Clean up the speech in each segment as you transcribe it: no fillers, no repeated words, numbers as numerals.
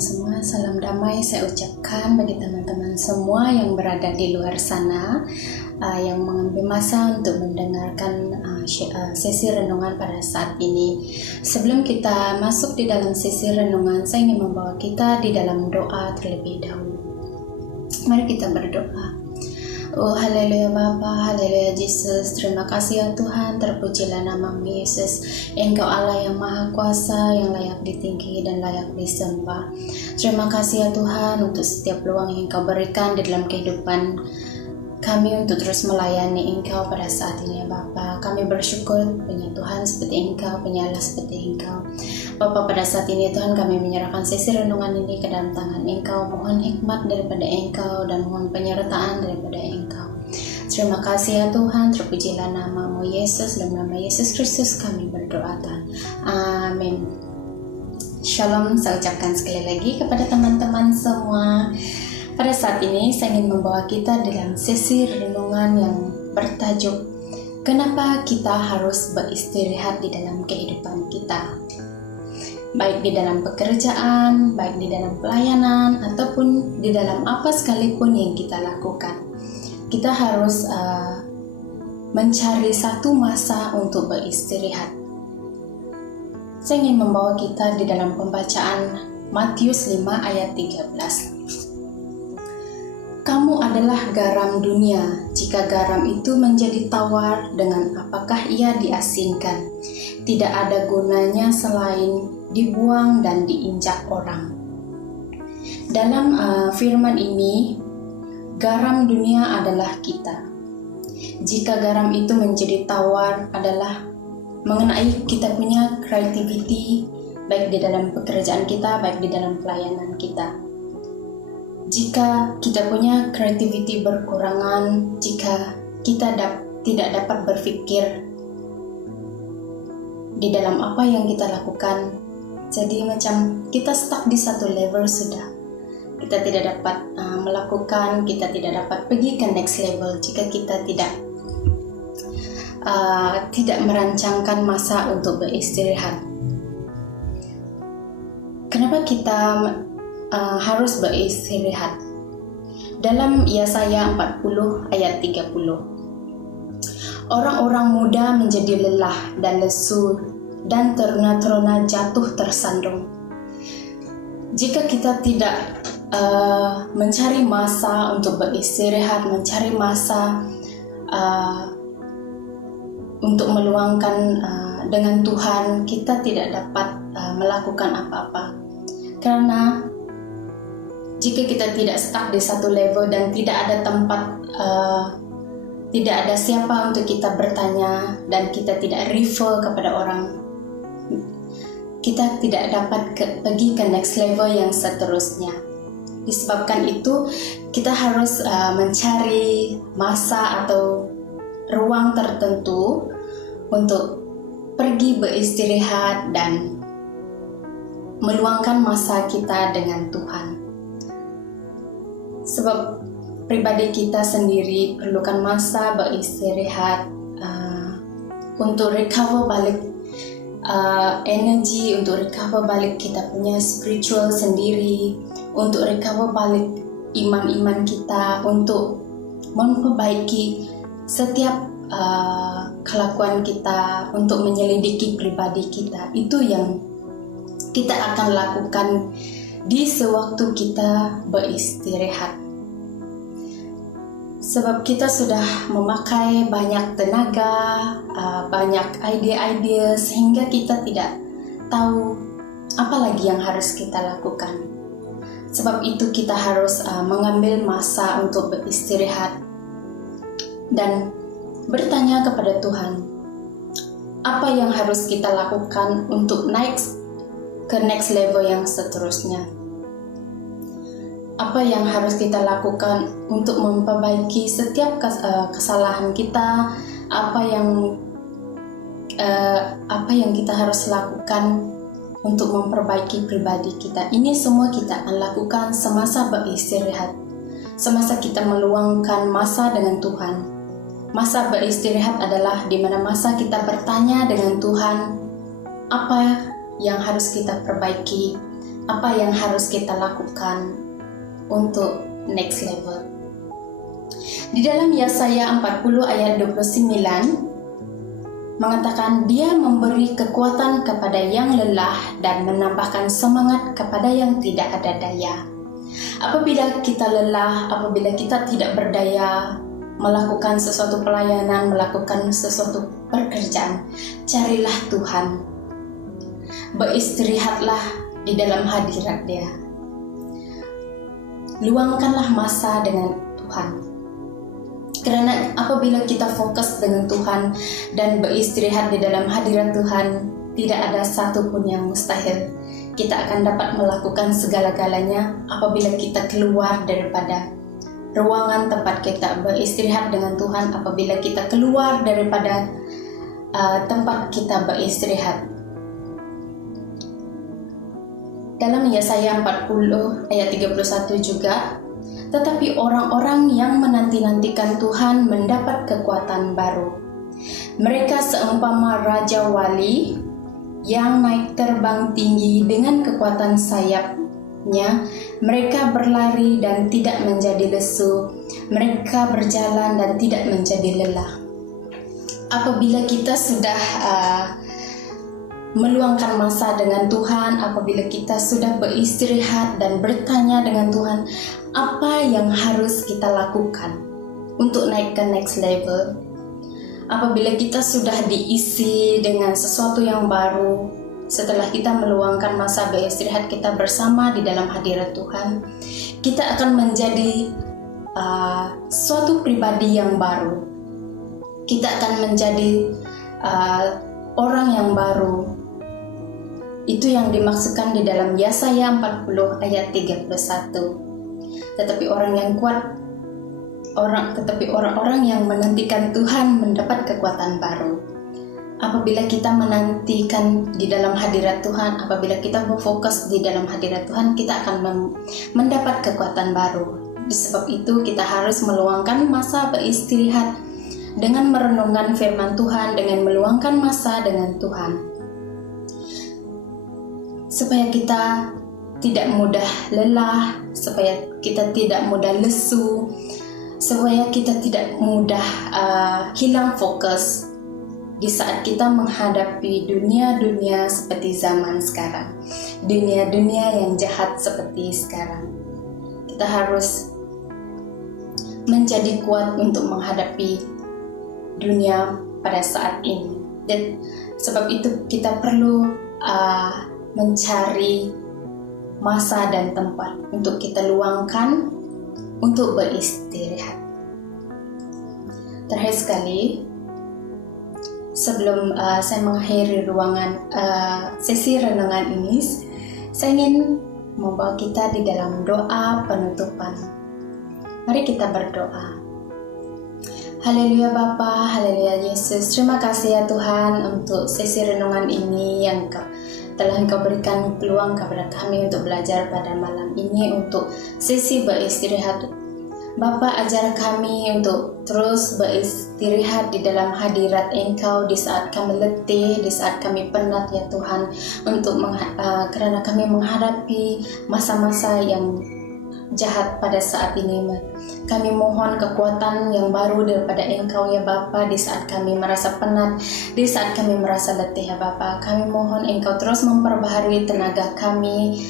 teman-teman semua, salam damai saya ucapkan bagi teman-teman semua yang berada di luar sana, yang mengambil masa untuk mendengarkan sesi renungan pada saat ini. Sebelum kita masuk di dalam sesi renungan, saya ingin membawa kita di dalam doa terlebih dahulu. Mari kita berdoa. Oh haleluya Bapa, haleluya Yesus, terima kasih ya Tuhan, terpujilah namamu Yesus. Engkau Allah yang maha kuasa, yang layak ditinggi dan layak disembah. Terima kasih ya Tuhan untuk setiap peluang yang Engkau berikan di dalam kehidupan kami untuk terus melayani Engkau pada saat ini ya Bapa. Kami bersyukur punya Tuhan seperti Engkau, punya Allah seperti Engkau. Bapa, pada saat ini Tuhan kami menyerahkan sesi renungan ini ke dalam tangan Engkau. Mohon hikmat daripada Engkau dan mohon penyertaan daripada Engkau. Terima kasih ya Tuhan, terpujilah namamu Yesus. Dalam nama Yesus Kristus kami berdoa Tuhan. Amin. Shalom, saya ucapkan sekali lagi kepada teman-teman semua. Pada saat ini saya ingin membawa kita dalam sesi renungan yang bertajuk kenapa kita harus beristirahat di dalam kehidupan kita. Baik di dalam pekerjaan, baik di dalam pelayanan, ataupun di dalam apa sekalipun yang kita lakukan. Kita harus mencari satu masa untuk beristirahat. Saya ingin membawa kita di dalam pembacaan Matius 5 ayat 13. Kamu adalah garam dunia. Jika garam itu menjadi tawar, dengan apakah ia diasinkan? Tidak ada gunanya selain dibuang dan diinjak orang. Dalam firman ini, garam dunia adalah kita. Jika garam itu menjadi tawar adalah mengenai kita punya creativity, baik di dalam pekerjaan kita, baik di dalam pelayanan kita. Jika kita punya creativity berkurangan, jika kita tidak dapat berpikir di dalam apa yang kita lakukan, jadi macam kita stuck di satu level sudah. Kita tidak dapat melakukan, kita tidak dapat pergi ke next level jika kita tidak merancangkan masa untuk beristirahat. Kenapa kita harus beristirahat? Dalam Yesaya 40 ayat 30. Orang-orang muda menjadi lelah dan lesu dan teruna-teruna jatuh tersandung. Jika kita tidak mencari masa untuk beristirahat, mencari masa untuk meluangkan dengan Tuhan, kita tidak dapat melakukan apa-apa. Karena jika kita tidak stuck di satu level dan tidak ada tempat, tidak ada siapa untuk kita bertanya dan kita tidak refer kepada orang, kita tidak dapat pergi ke next level yang seterusnya. Disebabkan itu, kita harus mencari masa atau ruang tertentu untuk pergi beristirahat dan meluangkan masa kita dengan Tuhan. Sebab pribadi kita sendiri perlukan masa beristirahat untuk recover balik energi, untuk recover balik kita punya spiritual sendiri, untuk recover balik iman-iman kita, untuk memperbaiki setiap kelakuan kita, untuk menyelidiki pribadi kita. Itu yang kita akan lakukan di sewaktu kita beristirahat. Sebab kita sudah memakai banyak tenaga, banyak ide-ide sehingga kita tidak tahu apa lagi yang harus kita lakukan. Sebab itu kita harus mengambil masa untuk beristirahat dan bertanya kepada Tuhan, apa yang harus kita lakukan untuk naik ke next level yang seterusnya. Apa yang harus kita lakukan untuk memperbaiki setiap kesalahan kita, apa yang kita harus lakukan untuk memperbaiki pribadi kita. Ini semua kita akan lakukan semasa beristirahat, semasa kita meluangkan masa dengan Tuhan. Masa beristirahat adalah di mana masa kita bertanya dengan Tuhan, apa yang harus kita perbaiki, apa yang harus kita lakukan untuk next level. Di dalam Yesaya 40 ayat 29 mengatakan, Dia memberi kekuatan kepada yang lelah dan menambahkan semangat kepada yang tidak ada daya. Apabila kita lelah, apabila kita tidak berdaya melakukan sesuatu pelayanan, melakukan sesuatu pekerjaan, carilah Tuhan. Beristirahatlah di dalam hadirat Dia. Luangkanlah masa dengan Tuhan. Karena apabila kita fokus dengan Tuhan dan beristirahat di dalam hadirat Tuhan, tidak ada satupun yang mustahil. Kita akan dapat melakukan segala-galanya apabila kita keluar daripada ruangan tempat kita beristirahat dengan Tuhan, apabila kita keluar daripada tempat kita beristirahat. Dalam Yesaya 40 ayat 31 juga, tetapi orang-orang yang menanti-nantikan Tuhan mendapat kekuatan baru. Mereka seumpama Raja Wali yang naik terbang tinggi dengan kekuatan sayapnya. Mereka berlari dan tidak menjadi lesu. Mereka berjalan dan tidak menjadi lelah. Apabila kita sudah meluangkan masa dengan Tuhan, apabila kita sudah beristirahat dan bertanya dengan Tuhan, apa yang harus kita lakukan untuk naik ke next level? Apabila kita sudah diisi dengan sesuatu yang baru, setelah kita meluangkan masa beristirahat kita bersama di dalam hadirat Tuhan, kita akan menjadi suatu pribadi yang baru. Kita akan menjadi orang yang baru. Itu yang dimaksudkan di dalam Yesaya 40 ayat 31. Tetapi orang-orang yang menantikan Tuhan mendapat kekuatan baru. Apabila kita menantikan di dalam hadirat Tuhan, apabila kita berfokus di dalam hadirat Tuhan, kita akan mendapat kekuatan baru. Sebab itu kita harus meluangkan masa beristirahat dengan merenungkan firman Tuhan, dengan meluangkan masa dengan Tuhan. Supaya kita tidak mudah lelah, supaya kita tidak mudah lesu, supaya kita tidak mudah hilang fokus di saat kita menghadapi dunia-dunia seperti zaman sekarang, dunia-dunia yang jahat seperti sekarang. Kita harus menjadi kuat untuk menghadapi dunia pada saat ini. Dan sebab itu kita perlu mencari masa dan tempat untuk kita luangkan untuk beristirahat. Terakhir sekali, sebelum saya mengakhiri sesi renungan ini, saya ingin membawa kita di dalam doa penutupan. Mari kita berdoa. Haleluya Bapa, haleluya Yesus. Terima kasih ya Tuhan untuk sesi renungan ini yang telah Engkau berikan peluang kepada kami untuk belajar pada malam ini untuk sesi beristirahat. Bapa, ajar kami untuk terus beristirahat di dalam hadirat Engkau di saat kami letih, di saat kami penat ya Tuhan, karena kami menghadapi masa-masa yang jahat pada saat ini. Kami mohon kekuatan yang baru daripada Engkau ya Bapa di saat kami merasa penat, di saat kami merasa letih ya Bapa. Kami mohon Engkau terus memperbaharui tenaga kami,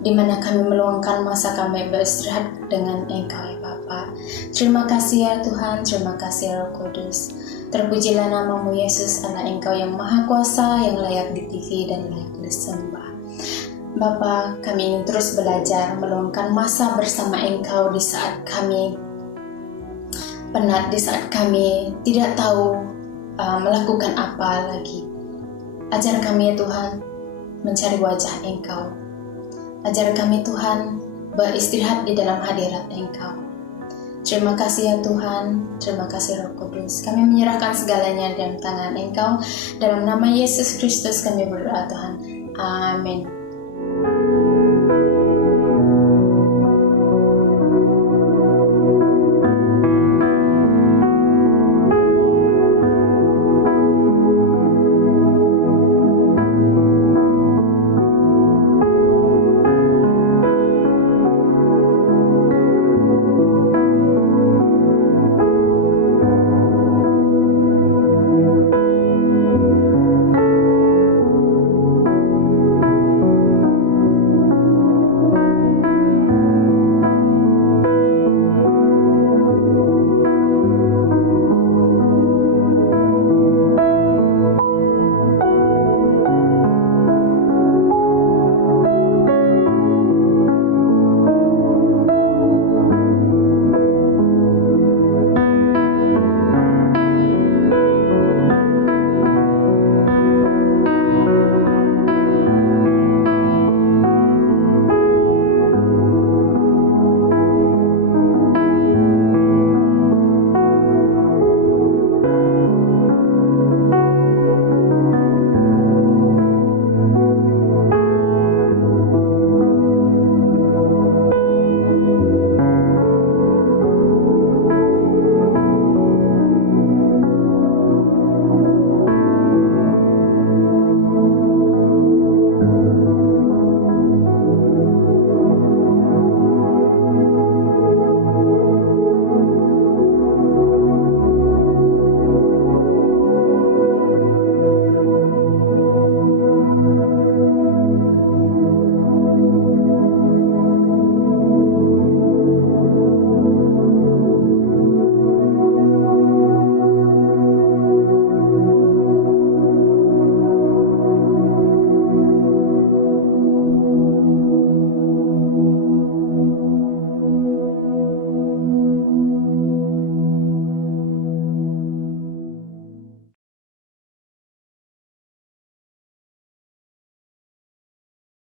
di mana kami meluangkan masa kami beristirahat dengan Engkau ya Bapa. Terima kasih ya Tuhan, terima kasih Roh Kudus. Terpujilah namamu Yesus, Allah Engkau yang Maha Kuasa, yang layak ditinggi dan layak disembah. Bapa, kami ingin terus belajar meluangkan masa bersama Engkau di saat kami penat, di saat kami tidak tahu melakukan apa lagi. Ajar kami ya Tuhan mencari wajah Engkau. Ajar kami Tuhan beristirahat di dalam hadirat Engkau. Terima kasih ya Tuhan, terima kasih Roh Kudus. Kami menyerahkan segalanya dalam tangan Engkau. Dalam nama Yesus Kristus kami berdoa Tuhan. Amin.